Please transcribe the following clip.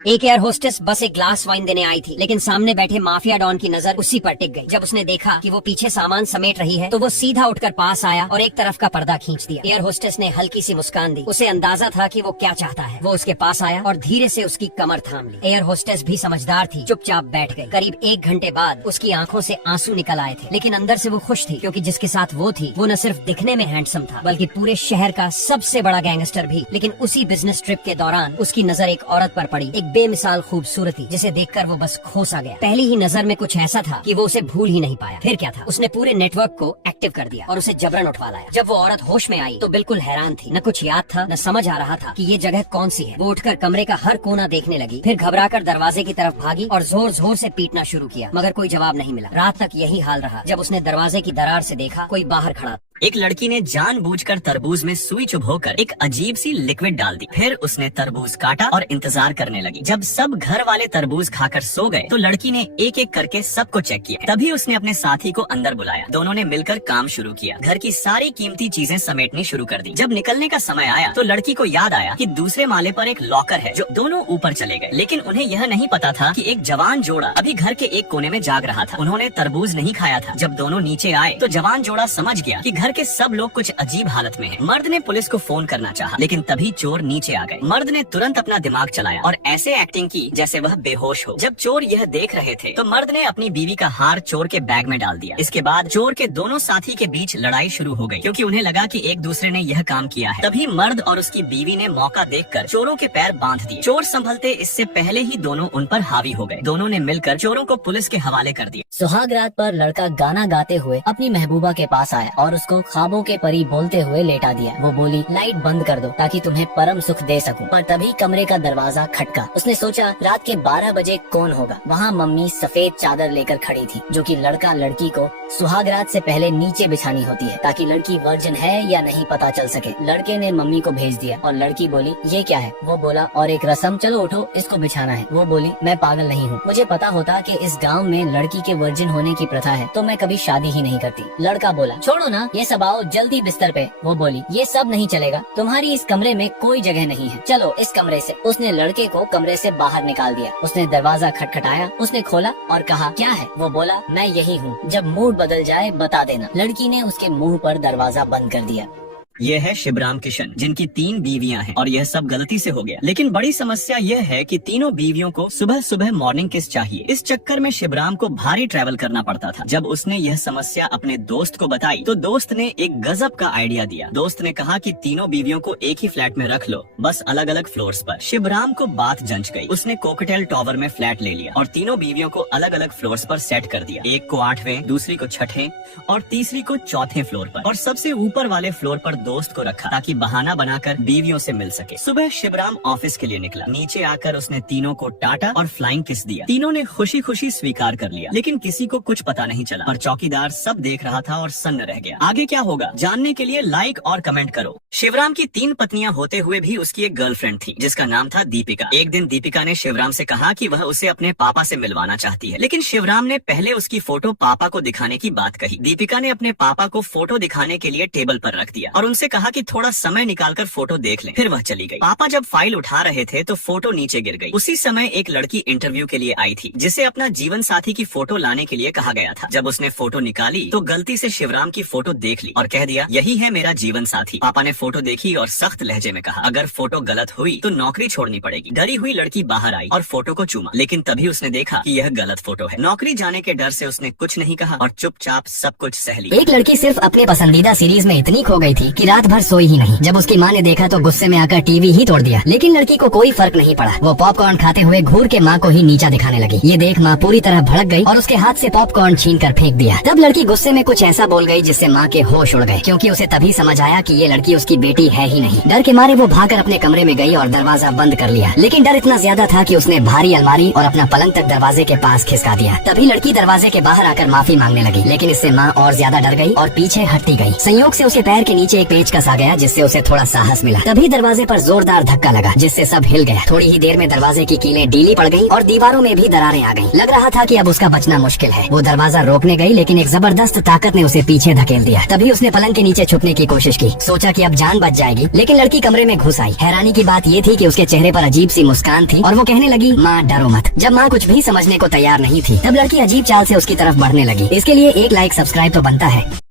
एक air hostess बस एक ग्लास वाइन देने आई थी, लेकिन सामने बैठे माफिया डॉन की नजर उसी पर टिक गई। जब उसने देखा कि वो पीछे सामान समेट रही है तो वो सीधा उठकर पास आया और एक तरफ का पर्दा खींच दिया। एयर होस्टेस ने हल्की सी मुस्कान दी। उसे अंदाजा था कि वो क्या चाहता है। वो उसके पास आया और धीरे से उसकी कमर थाम ली। एयर होस्टेस भी समझदार थी, चुपचाप बैठ गई। करीब 1 घंटे बाद उसकी आंखों से आंसू निकल आए थे, लेकिन अंदर से वो खुश थी, क्योंकि जिसके साथ वो थी वो न सिर्फ दिखने में हैंडसम था, बल्कि पूरे शहर का सबसे बड़ा गैंगस्टर भी। लेकिन उसी बिजनेस ट्रिप के दौरान उसकी नजर एक औरत पर पड़ी, एक बेमिसाल खूबसूरती, जिसे देखकर वो बस खो सा गया। पहली ही नजर में कुछ ऐसा था कि वो उसे भूल ही नहीं पाया। फिर क्या था, उसने पूरे नेटवर्क को एक्टिव कर दिया और उसे जबरन उठवा लाया। जब वो औरत होश में आई तो बिल्कुल हैरान थी। न कुछ याद था, न समझ आ रहा था कि ये जगह कौन सी है। वो उठकर कमरे का हर कोना देखने लगी, फिर घबराकर दरवाजे की तरफ भागी और जोर जोर से पीटना शुरू किया, मगर कोई जवाब नहीं मिला। रात तक यही हाल रहा। जब उसने दरवाजे की दरार से देखा, कोई बाहर खड़ा। एक लड़की ने जानबूझकर तरबूज में सुई चुभोकर एक अजीब सी लिक्विड डाल दी। फिर उसने तरबूज काटा और इंतजार करने लगी। जब सब घर वाले तरबूज खाकर सो गए तो लड़की ने एक एक करके सबको चेक किया। तभी उसने अपने साथी को अंदर बुलाया। दोनों ने मिलकर काम शुरू किया। घर की सारी कीमती चीजें समेटनी शुरू कर दी। जब निकलने का समय आया तो लड़की को याद आया कि दूसरे माले पर एक लॉकर है, जो दोनों ऊपर चले गए। लेकिन उन्हें यह नहीं पता था कि एक जवान जोड़ा अभी घर के एक कोने में जाग रहा था। उन्होंने तरबूज नहीं खाया था। जब दोनों नीचे आए तो जवान जोड़ा समझ गया कि घर के सब लोग कुछ अजीब हालत में हैं। मर्द ने पुलिस को फोन करना चाहा, लेकिन तभी चोर नीचे आ गए। मर्द ने तुरंत अपना दिमाग चलाया और ऐसे एक्टिंग की जैसे वह बेहोश हो। जब चोर यह देख रहे थे तो मर्द ने अपनी बीवी का हार चोर के बैग में डाल दिया। इसके बाद चोर के दोनों साथी के बीच लड़ाई शुरू हो गई, क्योंकि उन्हें लगा कि एक दूसरे ने यह काम किया है। तभी मर्द और उसकी बीवी ने मौका देखकर चोरों के पैर बांध दिए। चोर संभलते इससे पहले ही दोनों उन पर हावी हो गए। दोनों ने मिलकर चोरों को पुलिस के हवाले कर दिया। सुहाग रात पर लड़का गाना गाते हुए अपनी महबूबा के पास आया और उसको ख्वाबों के परी बोलते हुए लेटा दिया। वो बोली, लाइट बंद कर दो ताकि तुम्हें परम सुख दे सकूं। पर तभी कमरे का दरवाजा खटका। उसने सोचा रात के 12 बजे कौन होगा। वहाँ मम्मी सफेद चादर लेकर खड़ी थी, जो कि लड़का लड़की को सुहाग रात से पहले नीचे बिछानी होती है, ताकि लड़की वर्जिन है या नहीं पता चल सके। लड़के ने मम्मी को भेज दिया और लड़की बोली, ये क्या है। वो बोला, और एक रस्म, चलो उठो, इसको बिछाना है। वो बोली, मैं पागल नहीं हूँ, मुझे पता होता कि इस गाँव में लड़की के वर्जिन होने की प्रथा है तो मैं कभी शादी ही नहीं करती। लड़का बोला, छोड़ो ना, ये सब आओ जल्दी बिस्तर पे। वो बोली, ये सब नहीं चलेगा, तुम्हारी इस कमरे में कोई जगह नहीं है, चलो इस कमरे से। उसने लड़के को कमरे से बाहर निकाल दिया। उसने दरवाजा खटखटाया, उसने खोला और कहा, क्या है। वो बोला, मैं यही हूँ, जब मूड बदल जाए बता देना। लड़की ने उसके मुंह पर दरवाजा बंद कर दिया। यह है शिवराम किशन, जिनकी 3 बीवियां हैं और यह सब गलती से हो गया। लेकिन बड़ी समस्या यह है कि तीनों बीवियों को सुबह सुबह मॉर्निंग किस चाहिए। इस चक्कर में शिवराम को भारी ट्रैवल करना पड़ता था। जब उसने यह समस्या अपने दोस्त को बताई तो दोस्त ने एक गजब का आइडिया दिया। दोस्त ने कहा कि तीनों बीवियों को एक ही फ्लैट में रख लो, बस अलग अलग फ्लोर्स पर। शिवराम को बात जंच गई। उसने कोकटेल टावर में फ्लैट ले लिया और तीनों बीवियों को अलग अलग फ्लोर्स पर सेट कर दिया। एक को 8वें, दूसरी को 6ठे और तीसरी को 4थे फ्लोर पर, और सबसे ऊपर वाले फ्लोर पर दोस्त को रखा, ताकि बहाना बनाकर बीवियों से मिल सके। सुबह शिवराम ऑफिस के लिए निकला। नीचे आकर उसने तीनों को टाटा और फ्लाइंग किस दिया। तीनों ने खुशी खुशी स्वीकार कर लिया, लेकिन किसी को कुछ पता नहीं चला और चौकीदार सब देख रहा था और सन्न रह गया। आगे क्या होगा जानने के लिए लाइक और कमेंट करो। शिवराम की 3 पत्नियां होते हुए भी उसकी एक गर्लफ्रेंड थी, जिसका नाम था दीपिका। एक दिन दीपिका ने शिवराम से कहा कि वह उसे अपने पापा से मिलवाना चाहती है, लेकिन शिवराम ने पहले उसकी फोटो पापा को दिखाने की बात कही। दीपिका ने अपने पापा को फोटो दिखाने के लिए टेबल पर रख दिया और उनसे कहा कि थोड़ा समय निकालकर फोटो देख लें। फिर वह चली गई। पापा जब फाइल उठा रहे थे तो फोटो नीचे गिर गई। उसी समय एक लड़की इंटरव्यू के लिए आई थी, जिसे अपना जीवन साथी की फोटो लाने के लिए कहा गया था। जब उसने फोटो निकाली तो गलती से शिवराम की फोटो देख ली और कह दिया, यही है मेरा जीवन साथी। पापा ने फोटो देखी और सख्त लहजे में कहा, अगर फोटो गलत हुई तो नौकरी छोड़नी पड़ेगी। डरी हुई लड़की बाहर आई और फोटो को चूमा, लेकिन तभी उसने देखा कि यह गलत फोटो है। नौकरी जाने के डर से उसने कुछ नहीं कहा और चुपचाप सब कुछ सह लिया। एक लड़की सिर्फ अपने पसंदीदा सीरीज में इतनी खो गई थी कि रात भर सोई ही नहीं। जब उसकी माँ ने देखा तो गुस्से में आकर टीवी ही तोड़ दिया, लेकिन लड़की को कोई फर्क नहीं पड़ा। वो पॉपकॉर्न खाते हुए घूर के माँ को ही नीचा दिखाने लगी। ये देख माँ पूरी तरह भड़क गई और उसके हाथ से पॉपकॉर्न छीन कर फेंक दिया। तब लड़की गुस्से में कुछ ऐसा बोल गई जिससे माँ के होश उड़ गए, क्योंकि उसे तभी समझ आया कि ये लड़की उसकी बेटी है ही नहीं। डर के मारे वो भागकर अपने कमरे में गई और दरवाजा बंद कर लिया, लेकिन डर इतना ज्यादा था कि उसने भारी अलमारी और अपना पलंग तक दरवाजे के पास खिसका दिया। तभी लड़की दरवाजे के बाहर आकर माफी मांगने लगी, लेकिन इससे माँ और ज्यादा डर गई और पीछे हटती गई। संयोग से उसके पैर के नीचे एक पेचकस आ गया जिससे उसे थोड़ा साहस मिला। तभी दरवाजे पर जोरदार धक्का लगा जिससे सब हिल गया। थोड़ी ही देर में दरवाजे की कीलें ढीली पड़ गईं और दीवारों में भी दरारें आ गईं। लग रहा था कि अब उसका बचना मुश्किल है। वो दरवाजा रोकने गई लेकिन एक जबरदस्त ताकत ने उसे पीछे धकेल दिया। तभी उसने पलंग के नीचे छुपने की कोशिश की, सोचा कि अब जान बच जाएगी, लेकिन लड़की कमरे में घुस आई। हैरानी की बात ये थी कि उसके चेहरे पर अजीब सी मुस्कान थी और वो कहने लगी, माँ डरो मत। जब माँ कुछ भी समझने को तैयार नहीं थी तब लड़की अजीब चाल से उसकी तरफ बढ़ने लगी। इसके लिए एक लाइक सब्सक्राइब तो बनता है।